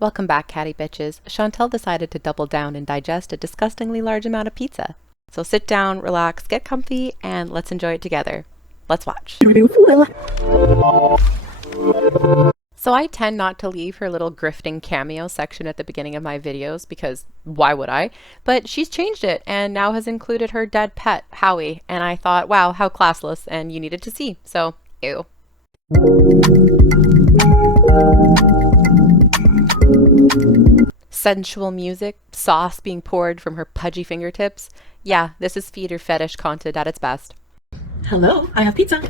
Welcome back, catty bitches. Chantal decided to double down and digest a disgustingly large amount of pizza. So sit down, relax, get comfy, and let's enjoy it together. Let's watch. So I tend not to leave her little grifting cameo section at the beginning of my videos because why would I? But she's changed it and now has included her dead pet, Howie, and I thought, wow, how classless, and you needed to see. So, ew. Sensual music, sauce being poured from her pudgy fingertips. Yeah, this is feeder fetish content at its best. Hello, I have pizza.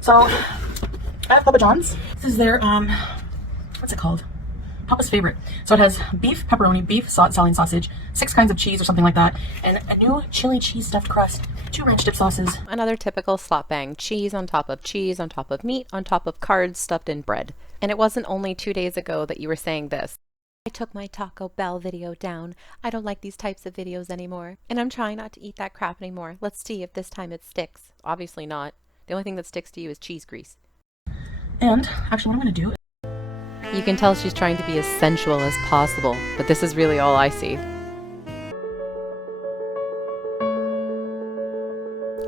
So, I have Papa John's. This is their, what's it called? Papa's favorite. So it has beef, pepperoni, beef, Italian sausage, 6 kinds of cheese or something like that, and a new chili cheese stuffed crust, 2 ranch dip sauces. Another typical slop bang. Cheese on top of meat, on top of cards stuffed in bread. And it wasn't only 2 days ago that you were saying this. I took my Taco Bell video down. I don't like these types of videos anymore. And I'm trying not to eat that crap anymore. Let's see if this time it sticks. Obviously not. The only thing that sticks to you is cheese grease. And actually what I'm going to do... You can tell she's trying to be as sensual as possible, but this is really all I see.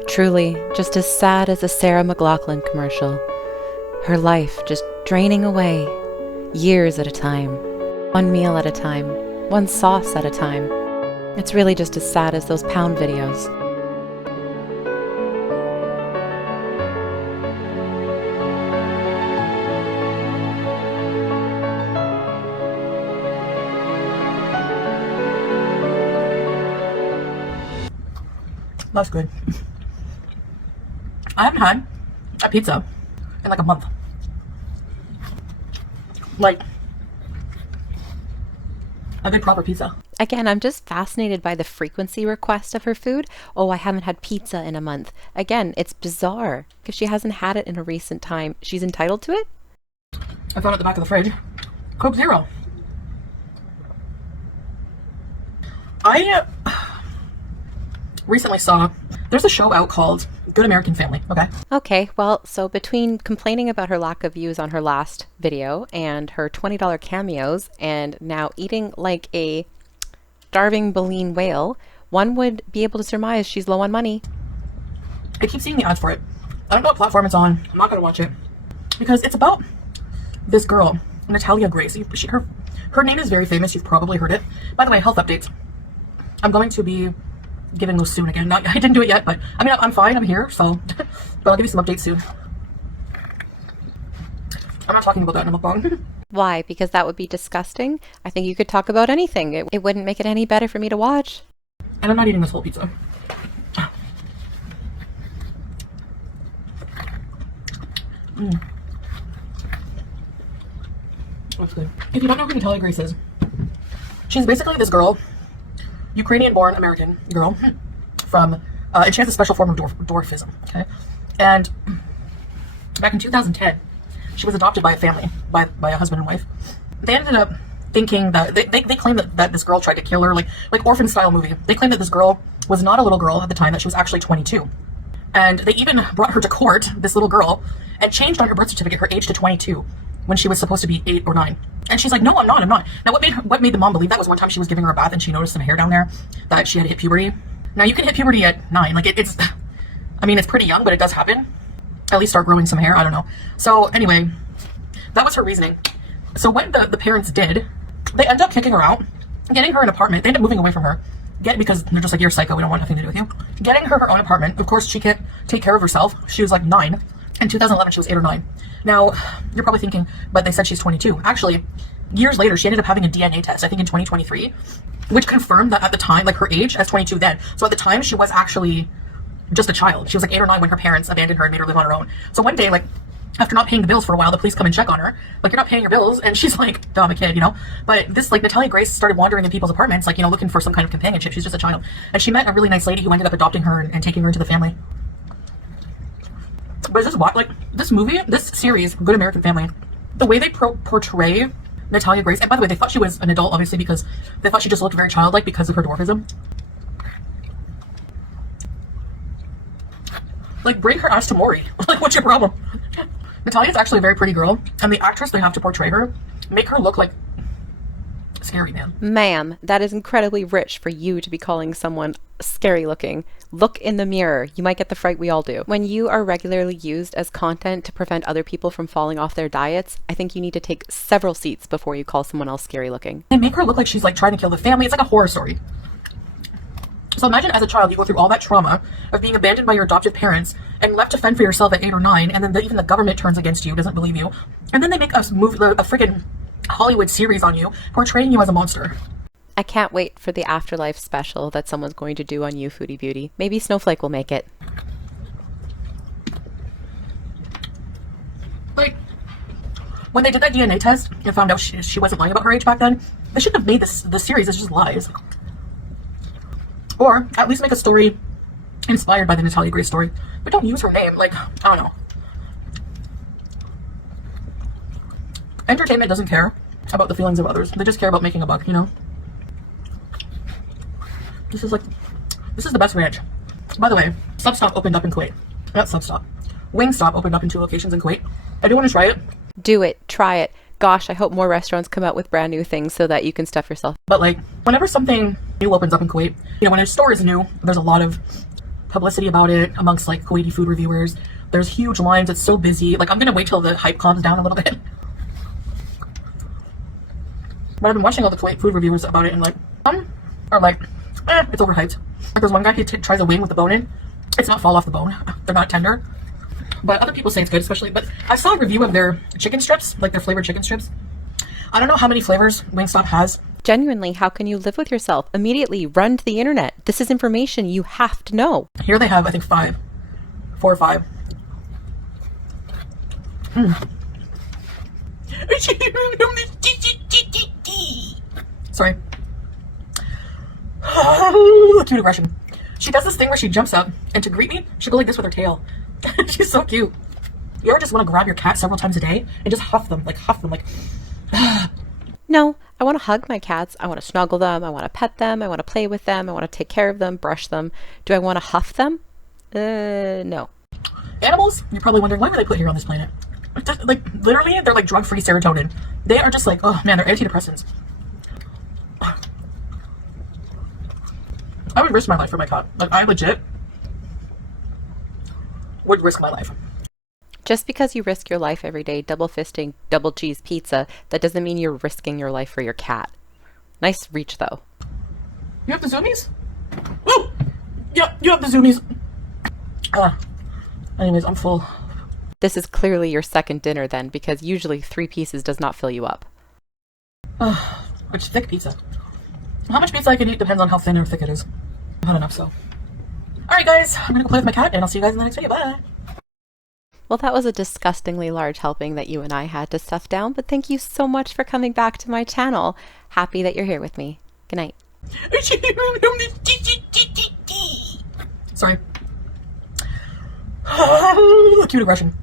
Truly, just as sad as a Sarah McLachlan commercial. Her life just draining away, years at a time, one meal at a time, one sauce at a time. It's really just as sad as those pound videos. That's good. I haven't had a pizza in like a month. Like a good proper pizza. Again, I'm just fascinated by the frequency request of her food. Oh, I haven't had pizza in a month. Again, it's bizarre. If she hasn't had it in a recent time, she's entitled to it? I found it at the back of the fridge. Coke Zero. I recently saw, there's a show out called Good American Family, okay? Okay, well, so between complaining about her lack of views on her last video and her $20 cameos and now eating like a starving baleen whale, one would be able to surmise she's low on money. I keep seeing the ads for it. I don't know what platform it's on. I'm not gonna watch it because it's about this girl, Natalia Grace. Her name is very famous. You've probably heard it. By the way, health updates. I'm going to be giving those soon again. I didn't do it yet, but I mean, I'm fine. I'm here, so but I'll give you some updates soon. I'm not talking about that in a mukbang. Why? Because that would be disgusting? I think you could talk about anything. It wouldn't make it any better for me to watch. And I'm not eating this whole pizza. That's good. If you don't know who Natalia Grace is, she's basically this girl, Ukrainian-born American girl from, and she has a special form of dwarfism, okay? And back in 2010, she was adopted by a family, by a husband and wife. They ended up thinking that, they claim that this girl tried to kill her, like orphan-style movie. They claim that this girl was not a little girl at the time, that she was actually 22. And they even brought her to court, this little girl, and changed on her birth certificate her age to 22 when she was supposed to be 8 or 9. And she's like, no, I'm not. Now, what made the mom believe that was one time she was giving her a bath and she noticed some hair down there that she had hit puberty. Now, you can hit puberty at 9. Like, it's pretty young, but it does happen. At least start growing some hair. I don't know. So, anyway, that was her reasoning. So, what the parents did, they ended up kicking her out, getting her an apartment. They ended up moving away from her. Because they're just like, you're psycho. We don't want nothing to do with you. Getting her own apartment. Of course, she can't take care of herself. She was like 9. In 2011, she was 8 or 9. Now, you're probably thinking, but they said she's 22. Actually, years later, she ended up having a DNA test, I think in 2023, which confirmed that at the time, like her age as 22 then. So at the time, she was actually just a child. She was like 8 or 9 when her parents abandoned her and made her live on her own. So one day, like, after not paying the bills for a while, the police come and check on her. Like, you're not paying your bills. And she's like, duh, I'm a kid, you know? But this, like, Natalia Grace started wandering in people's apartments, like, you know, looking for some kind of companionship. She's just a child. And she met a really nice lady who ended up adopting her and taking her into the family. But it's just like this movie, this series, Good American Family, the way they portray Natalia Grace, and by the way, they thought she was an adult, obviously, because they thought she just looked very childlike because of her dwarfism. Like, bring her ass to Maury. Like, what's your problem? Natalia's actually a very pretty girl, and the actress they have to portray her make her look like scary, man. Ma'am, that is incredibly rich for you to be calling someone scary looking. Look in the mirror. You might get the fright we all do. When you are regularly used as content to prevent other people from falling off their diets, I think you need to take several seats before you call someone else scary looking. They make her look like she's like trying to kill the family. It's like a horror story. So imagine as a child, you go through all that trauma of being abandoned by your adoptive parents and left to fend for yourself at 8 or 9, and then even the government turns against you, doesn't believe you, and then they make a freaking Hollywood series on you, portraying you as a monster. I can't wait for the afterlife special that someone's going to do on you, Foodie Beauty. Maybe Snowflake will make it. Like, when they did that DNA test and found out she wasn't lying about her age back then, they shouldn't have made this series. It's just lies. Or at least make a story inspired by the Natalia Grace story, but don't use her name. Like, I don't know. Entertainment doesn't care about the feelings of others. They just care about making a buck, you know? This is the best ranch. By the way, Substop opened up in Kuwait. Not Substop. Wingstop opened up in 2 locations in Kuwait. I do want to try it. Do it. Try it. Gosh, I hope more restaurants come out with brand new things so that you can stuff yourself. But like, whenever something new opens up in Kuwait, you know, when a store is new, there's a lot of publicity about it amongst like Kuwaiti food reviewers. There's huge lines. It's so busy. Like, I'm gonna wait till the hype calms down a little bit. But I've been watching all the Kuwait food reviewers about it, and like, some are like, it's overhyped. Like, there's one guy, he tries a wing with the bone in. It's not fall off the bone. They're not tender. But other people say it's good, especially, but I saw a review of their chicken strips, like their flavored chicken strips. I don't know how many flavors Wingstop has. Genuinely, how can you live with yourself? Immediately run to the internet. This is information you have to know. Here they have, I think, 5. 4 or 5. Sorry. Cute aggression. She does this thing where she jumps up, and to greet me, she'll go like this with her tail. She's so cute. You ever just want to grab your cat several times a day and just huff them, like. No, I want to hug my cats. I want to snuggle them. I want to pet them. I want to play with them. I want to take care of them, brush them. Do I want to huff them? No. Animals, you're probably wondering, why were they put here on this planet? Like, literally, they're like drug-free serotonin. They are just like, oh man, they're antidepressants. I would risk my life for my cat. Like, I legit would risk my life. Just because you risk your life every day double fisting double cheese pizza, that doesn't mean you're risking your life for your cat. Nice reach, though. You have the zoomies? Woo! Yeah, you have the zoomies. Anyways, I'm full. This is clearly your second dinner then, because usually 3 pieces does not fill you up. Which thick pizza? How much pizza I can eat depends on how thin or thick it is. Not enough, so. Alright guys, I'm gonna go play with my cat, and I'll see you guys in the next video. Bye! Well, that was a disgustingly large helping that you and I had to stuff down, but thank you so much for coming back to my channel. Happy that you're here with me. Good night. Sorry. Cute aggression.